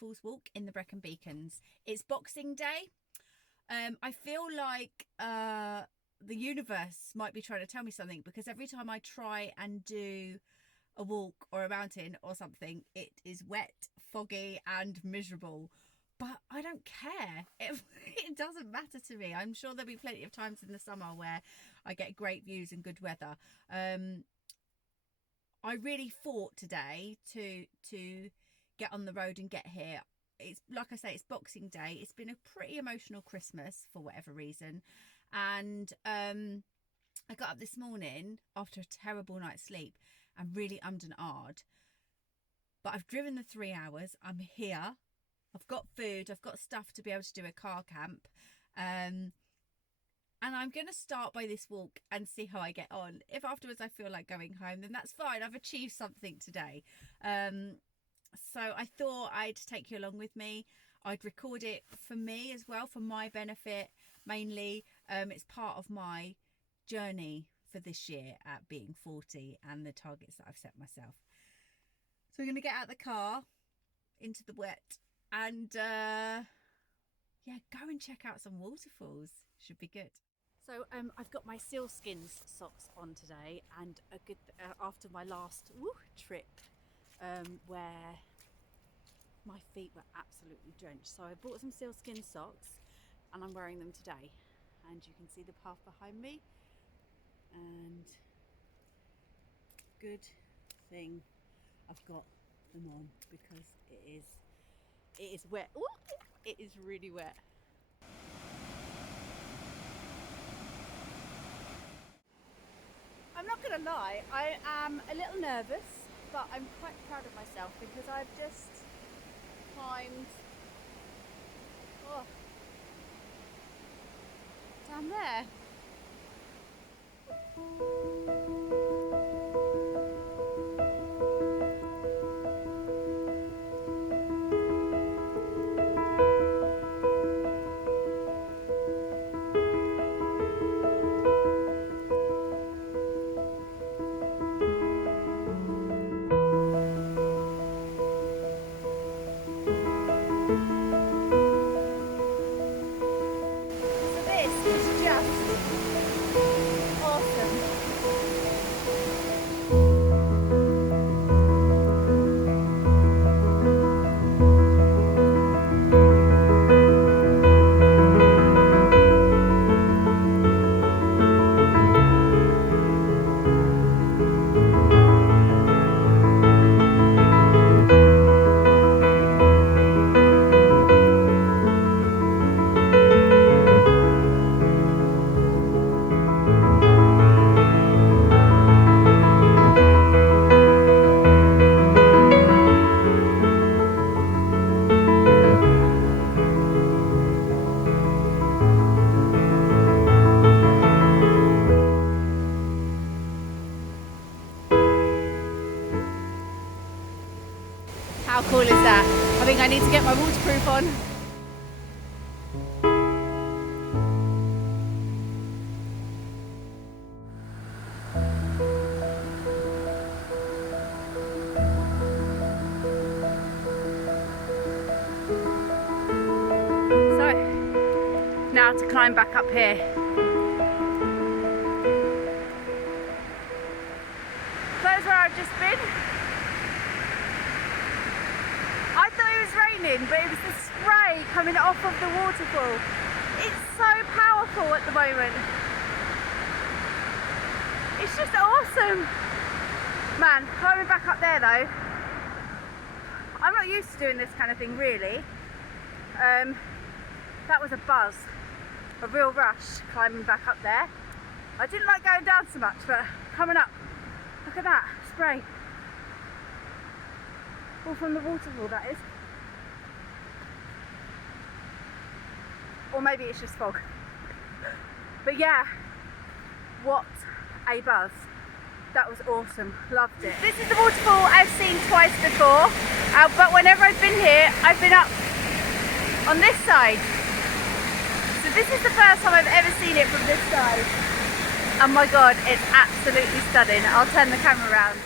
Waterfalls walk in the Brecon Beacons. It's Boxing Day. I feel like the universe might be trying to tell me something, because every time I try and do a walk or a mountain or something, it is wet, foggy and miserable. But I don't care. It doesn't matter to me. I'm sure there'll be plenty of times in the summer where I get great views and good weather. I really fought today to get on the road and get here. It's like I say, it's Boxing Day. It's been a pretty emotional Christmas for whatever reason. And I got up this morning after a terrible night's sleep and really ummed and ahed. But I've driven the 3 hours. I'm here. I've got food. I've got stuff to be able to do a car camp. And I'm going to start by this walk and see how I get on. If afterwards I feel like going home, then that's fine. I've achieved something today. So I thought I'd take you along with me. I'd record it for me as well, for my benefit mainly. It's part of my journey for this year at being 40 and the targets that I've set myself. So we're going to get out the car into the wet and yeah, go and check out some waterfalls. Should be good. So I've got my sealskins socks on today, and a good after my last trip where my feet were absolutely drenched. So I bought some sealskin socks and I'm wearing them today, and you can see the path behind me, and good thing I've got them on because it is wet. Ooh, it is really wet. I'm not gonna lie, I am a little nervous, but I'm quite proud of myself because I've just climbed down there. How cool is that? I think I need to get my waterproof on. So, now to climb back up here. That's where I've just been. I thought it was raining, but it was the spray coming off of the waterfall. It's so powerful at the moment. It's just awesome. Man, climbing back up there though, I'm not used to doing this kind of thing really. That was a buzz, a real rush climbing back up there. I didn't like going down so much, but coming up, look at that spray. All from the waterfall, that is. Or maybe it's just fog. But yeah, what a buzz. That was awesome, loved it. This is the waterfall I've seen twice before, but whenever I've been here, I've been up on this side. So this is the first time I've ever seen it from this side. Oh my God, it's absolutely stunning. I'll turn the camera around.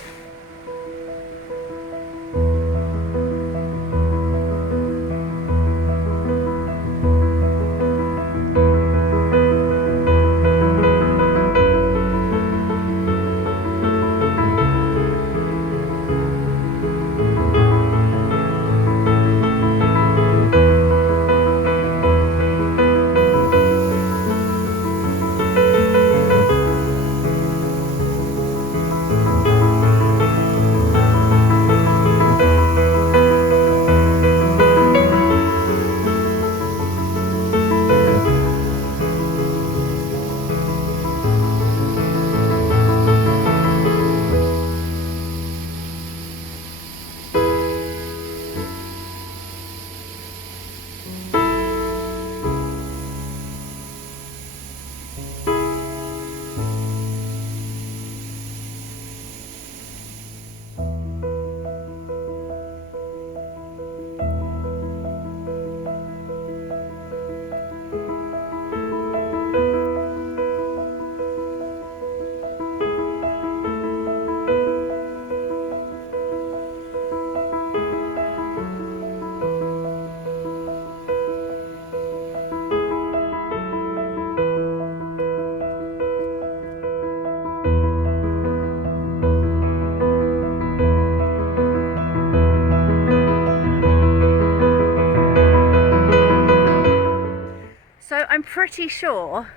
pretty sure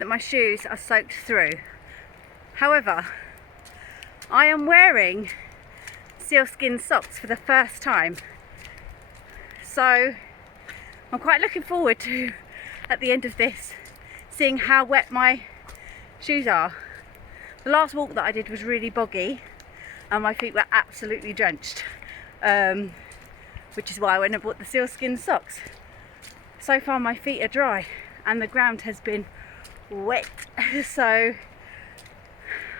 that my shoes are soaked through. However, I am wearing sealskin socks for the first time, so I'm quite looking forward to, at the end of this, seeing how wet my shoes are. The last walk that I did was really boggy and my feet were absolutely drenched, which is why I went and bought the sealskin socks. So far my feet are dry and the ground has been wet, so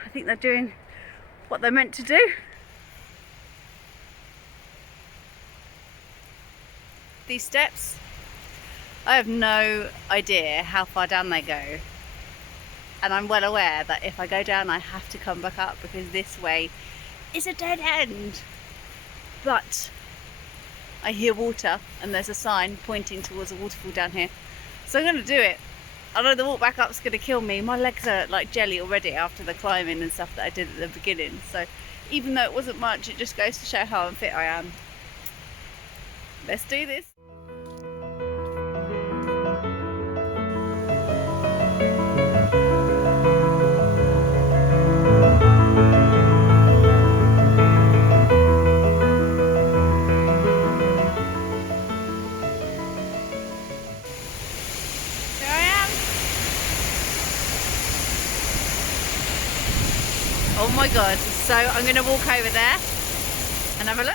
I think they're doing what they're meant to do. These steps, I have no idea how far down they go, and I'm well aware that if I go down I have to come back up because this way is a dead end. But I hear water and there's a sign pointing towards a waterfall down here, so I'm going to do it. I know the walk back up's going to kill me. My legs are like jelly already after the climbing and stuff that I did at the beginning, so even though it wasn't much, it just goes to show how unfit I am. Let's do this. Oh my god, so I'm going to walk over there and have a look.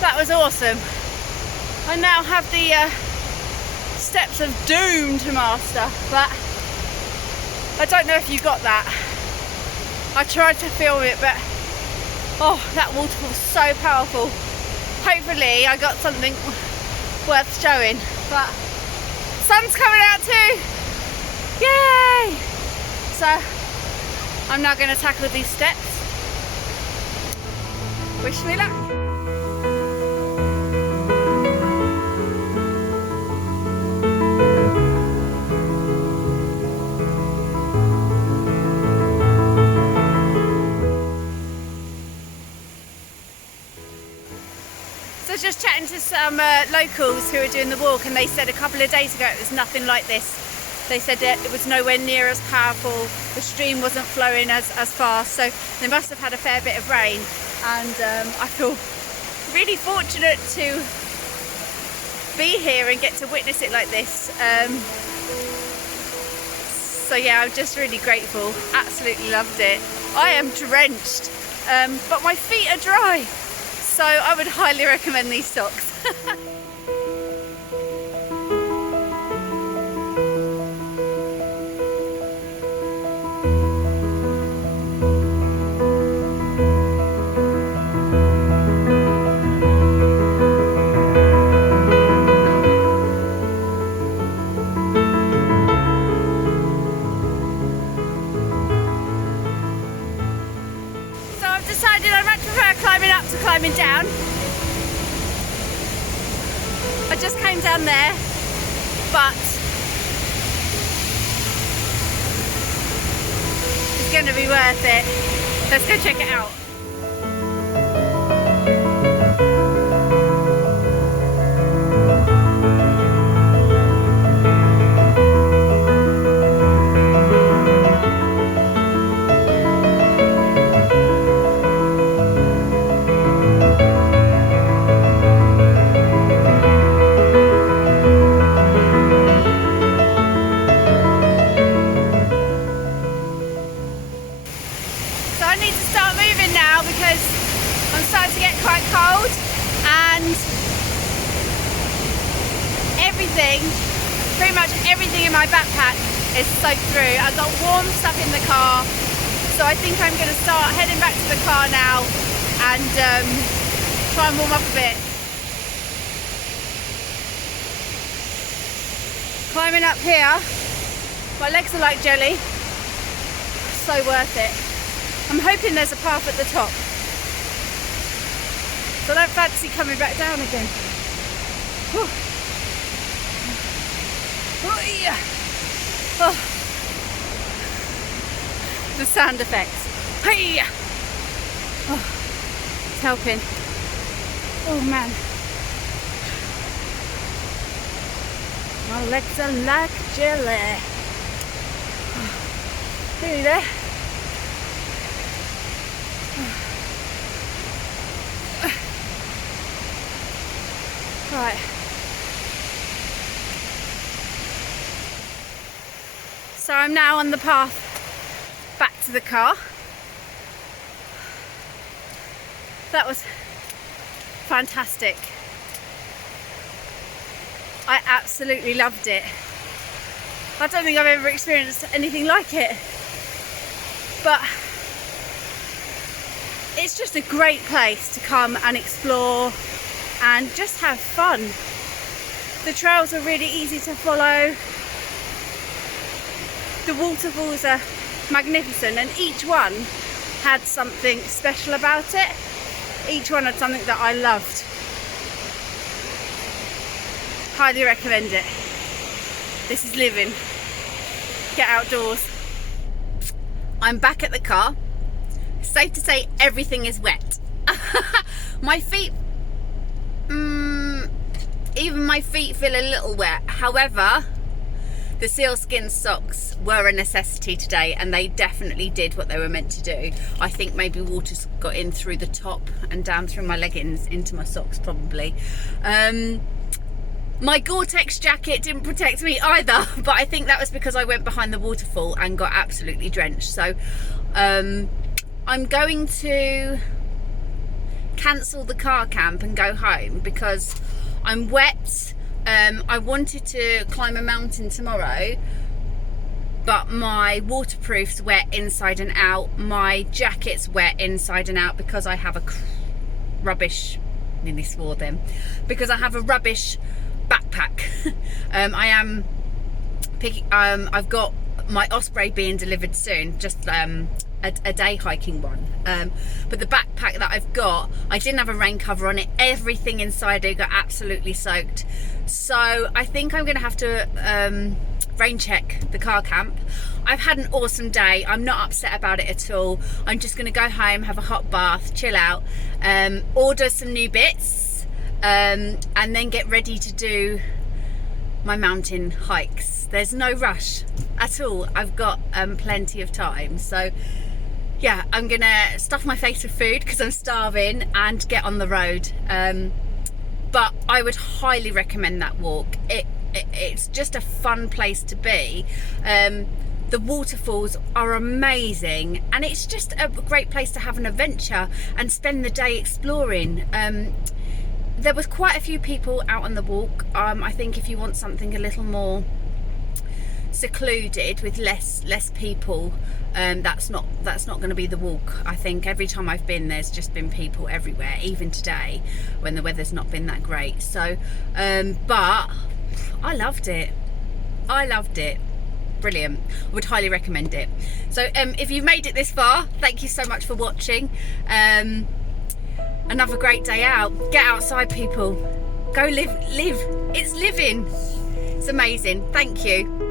That was awesome. I now have the steps of doom to master, but I don't know if you got that. I tried to film it, but oh, that waterfall's so powerful. Hopefully I got something worth showing, but sun's coming out too. Yay! So I'm now going to tackle these steps. Wish me luck. So I was just chatting to some locals who are doing the walk, and they said a couple of days ago it was nothing like this. They said that it was nowhere near as powerful, the stream wasn't flowing as fast, so they must have had a fair bit of rain, and I feel really fortunate to be here and get to witness it like this. So yeah, I'm just really grateful, absolutely loved it. I am drenched, but my feet are dry, so I would highly recommend these socks. Climbing down. I just came down there, but it's going to be worth it. Let's go check it out. pretty much everything in my backpack is soaked through. I've got warm stuff in the car, so I think I'm going to start heading back to the car now and try and warm up a bit. Climbing up here, my legs are like jelly, so worth it. I'm hoping there's a path at the top, so I don't fancy coming back down again. Whew. Oh, yeah. Oh. The sound effects. Hey. Oh. It's helping. Oh man. My legs are like jelly. Nearly there. Right. So I'm now on the path back to the car. That was fantastic. I absolutely loved it. I don't think I've ever experienced anything like it. But it's just a great place to come and explore and just have fun. The trails are really easy to follow. The waterfalls are magnificent, and each one had something special about it. Each one had something that I loved. Highly recommend it. This is living. Get outdoors. I'm back at the car. Safe to say everything is wet. My feet, even my feet feel a little wet. However, the sealskin socks were a necessity today, and they definitely did what they were meant to do. I think maybe water's got in through the top and down through my leggings into my socks probably. My Gore-Tex jacket didn't protect me either, but I think that was because I went behind the waterfall and got absolutely drenched. So I'm going to cancel the car camp and go home because I'm wet. I wanted to climb a mountain tomorrow, but my waterproof's wet inside and out. My jacket's wet inside and out because I have a rubbish, nearly swore then, because I have a rubbish backpack. I've got my Osprey being delivered soon, just a day hiking one. But the backpack that I've got, I didn't have a rain cover on it. Everything inside it got absolutely soaked. So I think I'm gonna have to rain check the car camp. I've had an awesome day. I'm not upset about it at all. I'm just gonna go home, have a hot bath, chill out, order some new bits, and then get ready to do my mountain hikes. There's no rush at all. I've got plenty of time. So yeah, I'm gonna stuff my face with food because I'm starving and get on the road. But I would highly recommend that walk. It's just a fun place to be. The waterfalls are amazing, and it's just a great place to have an adventure and spend the day exploring. There was quite a few people out on the walk. I think if you want something a little more secluded with less people, that's not going to be the walk. I think every time I've been, there's just been people everywhere, even today when the weather's not been that great. So but I loved it. Brilliant. I would highly recommend it. So if you've made it this far, thank you so much for watching. Another great day out. Get outside, people. Go live. It's living. It's amazing. Thank you.